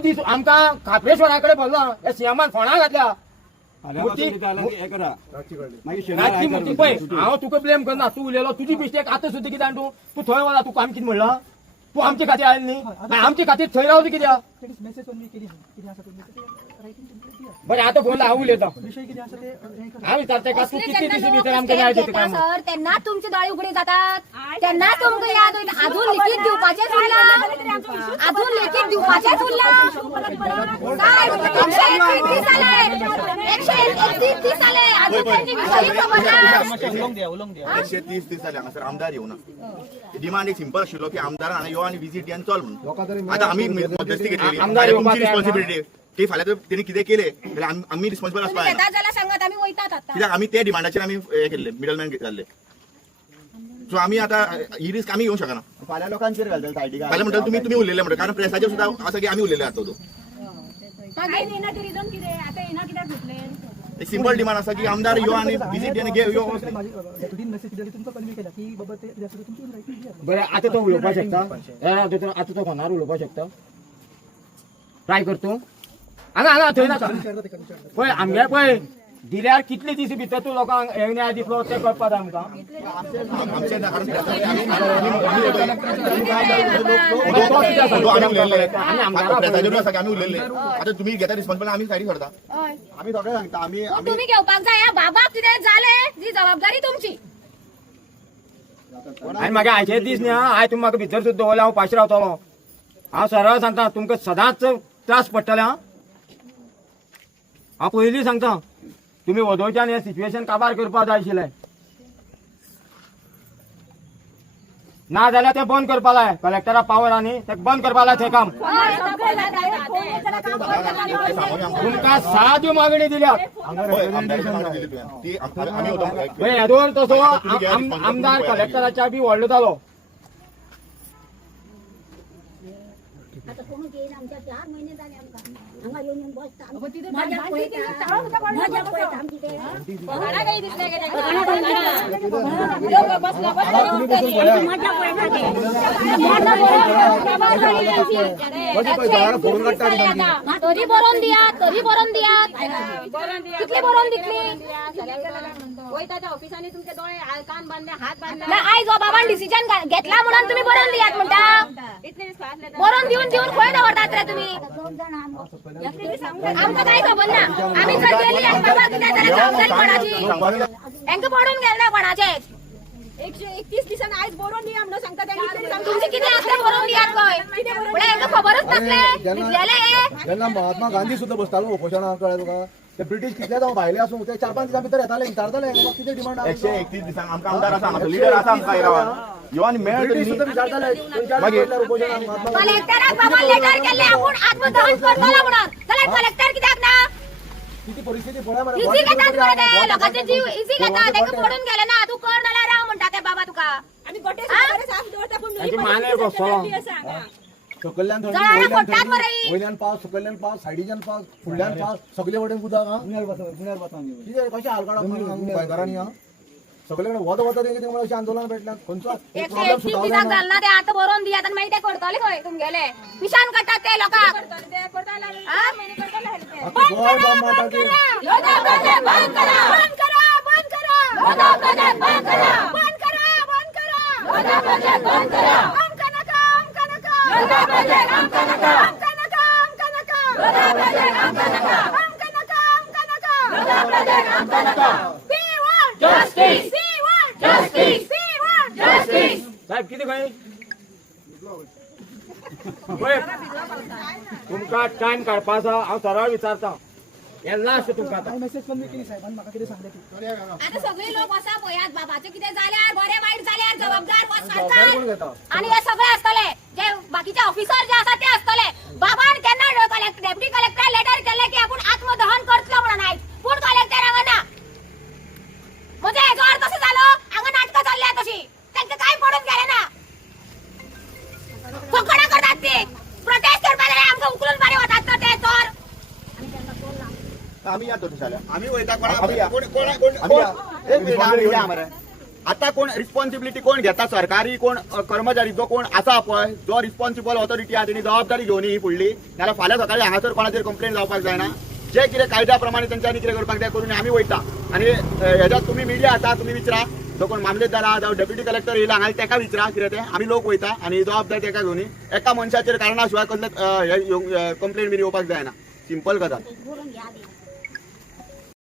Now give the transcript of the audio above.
दीस आमकां खापेश्वरा कडेन बोल्लो हे सीएमान फोंडा घातल्या रातची मुठी पळय हांव तुका ब्लेम करना तूं उलयलो तुजी मिस्टेक आतां सुद्दां कित्याक तूं थंय वता तुका आमी कितें म्हणलां तूं आमचे खातीर आयली न्ही आमचे खातीर थंय रावली कित्याक बरें आतां फोन हांव उलयतां हांव विचारतां का तूं कितले दिसा भितर आमकां न्याय दिता काय सर तेन्ना तुमचे दोळे उगडे जातात तेन्ना तुमकां याद वयता अजून लिखीत दिवपाचेच उरला अजून लिखीत दिवपाचेच उरला काय 131 दीस जाले अजून त्यांची विषयी खबर ना 130 दीस जाले हांगासर आमदार येवना डिमांड एक सिंपल आशिल्लो की आमदारान हांगा यो आनी विजीट दियान चल म्हणून आतां आमी मध्यस्थी घेतलेली तुमची रिस्पॉन्सिबिलिटी ते फाल्यां जर तेणी कितें केलें जाल्यार आमी रिस्पॉन्सिबल आसपाक जाय जाल्यार सांगात आमी वयतात आता कित्याक आमी त्या डिमांडाचेर आमी हे केल्ले मिडलमॅन जाल्ले सो आमी आतां ही रिस्क आमी घेवंक शकना फाल्यां लोकांचेर घालतले सायडीक फाल्यां म्हणटा तुमी उलयले म्हणटा कारण प्रेसाचेर सुद्दां आसा की आमी उलयले आतां तो एक सिंपल डिमांड आसा की आमदार यो आनी विजीट दियान यो बरें आतां तो उलोवपाक शकता आतां तो फोनार उलोवपाक शकता ट्राय कर तूं हांगा थंय नाका पळय आमगे पळय दिल्यार कितले दीस भितर तूं लोकांक हे न्याय दितलो तें कळपाक जाय आमकां आमी उलयले आतां तुमी घेता रिस्पॉन्सिबल आमी सायडीक सरता आमी सगळे सांगता आमी तुम्ही घेवपाक जाय बाबा कितें जाले जी जबाबदारी तुमची आनी मागीर आयचे दीस न्ही आयज तुमी म्हाका भितर सुद्दां दवरले हांव पाशी रावतलो हांव सरळ सांगता तुमकां सदांच त्रास पडटले हांव पयलीं सांगता तुमी वदोवच्यान हें सिच्युएशन काबार करपाक जाय आशिल्लें ना जाल्यार तें बंद करपाक जाय कलेक्टरा पावर आनी तें बंद करपाक जाय तें काम तुमकां 6 दिव मागणी दिल्यात येदोर तसो आमदार कलेक्टराच्या बी व्हडलो जालो तरी बरोवन दियात कितले बरोवन दितली वयता ऑफिसांनी तुमचे डोळे कान बांधले हात बांधले आयज बाबान डिसिजन घेतला म्हणून तुम्ही बरोवन दियात म्हणटा बरोवन दिवन खंय दवरतात रे तुम्ही आमकां काय खबर ना आमी जर गेली आनी बाबा कितें जाल्यार जबाबदारी कोणाची तांकां पडून गेले कोणाचेच 131 दिसान आयज बरोवन दिया म्हणून सांगता तुमची कितें आसता बरोवन दियात खंय म्हळ्यार हांकां खबरच नासले न्हिदलेले जेन्ना महात्मा गांधी सुद्दां बसतालो उपोशणाक कळ्ळें तुका ते ब्रिटीश कितले जावं भायले आसूं ते 4-5 दिसां भितर येताले विचारताले कितें डिमांड 131 दिसांक आमकां आमदार आसा आमचो लिडर आसा आमकां येरावान यो आनी मेळ तरी सुद्दां विचारताले मागीर उपोशणाक महात्मा कलेक्टराक बाबा लेटर केले आपूण आत्मदहन करतलो म्हणून जाल्यार कलेक्टर कित्याक ना किती परिस्थिती पळय मरे इजी घेतात मरे ते लोकांचे जीव इजी घेतात तांकां पडून गेले ना तूं कर नाल्यार राव म्हणटा ते बाबा तुका आम्ही गोटे साफ दवरता पण माने बसलो सकयल्यान वयल्यान पावस सकयल्यान पावस सायडीच्यान पावस फुडल्यान पावस सगळे वटेन उदक कितें कशें हाल काडप गोंयकारांनी सगळे कडेन वता तेंगे अशें आंदोलन पेटल्यात खंयचो प्रॉब्लेम दिसाक घालना ते आतां बरोवन दियात आनी मागीर ते करतले खंय तुमगेले मिशान काडटात ते लोकांक साहेब कितें खंय तुमकां टायम काडपा आसा हांव सरळ विचारता हे लास्ट तुमकां आता सगळे लोक असा पळयात बाबाचे कितें जाल्यार बरे वाईट जाल्यार जबाबदार हो सरकार आणि हे सगळे असतले जे बाकीचे ऑफिसर जे आसा ते असतले बाबान केन्ना डेप्युटी कलेक्टर लेटर केले की आपण आत्मदहन करतलो म्हणून आयज पूण कलेक्टर हांगा म्हणजे हेजो अर्थ असो जालो हांगा नाटकां चल्ल्या तशी तांकां काय पडून गेले ना फकडा करतात ते प्रोटेस्ट करपाक जाल्यार आमकां उखलून मारे वतात तर ते चोर आमी या तो दिसाल्या आमी वयता आमी या. कोण आता कोण रिस्पॉन्सिबिलिटी कोण घेता सरकारी कोण कर्मचारी जो कोण आसा पळय जो रिस्पॉन्सिबल ऑथॉरिटी आहा तेणी जबाबदारी घेवनी ही फुडली नाल्यार फाल्यां सकाळी हांगासर कोणाचेर कंप्लेंट जावपाक जायना जे कितें कायद्या प्रमाणे तेंच्यांनी कितें करपाक जाय करून आमी वयता आनी हेज्यात तुमी मिडिया आसा तुमी विचारा जो कोण मामलेदार आहा जावं डेप्युटी कलेक्टर येयला हांगा तेका विचारा कितें तें आमी लोक वयता आनी जबाबदारी तेका घेवनी एका मनशाचेर कारणा शिवाय कसले कंप्लेंट बी येवपाक जायना सिंपल गजाल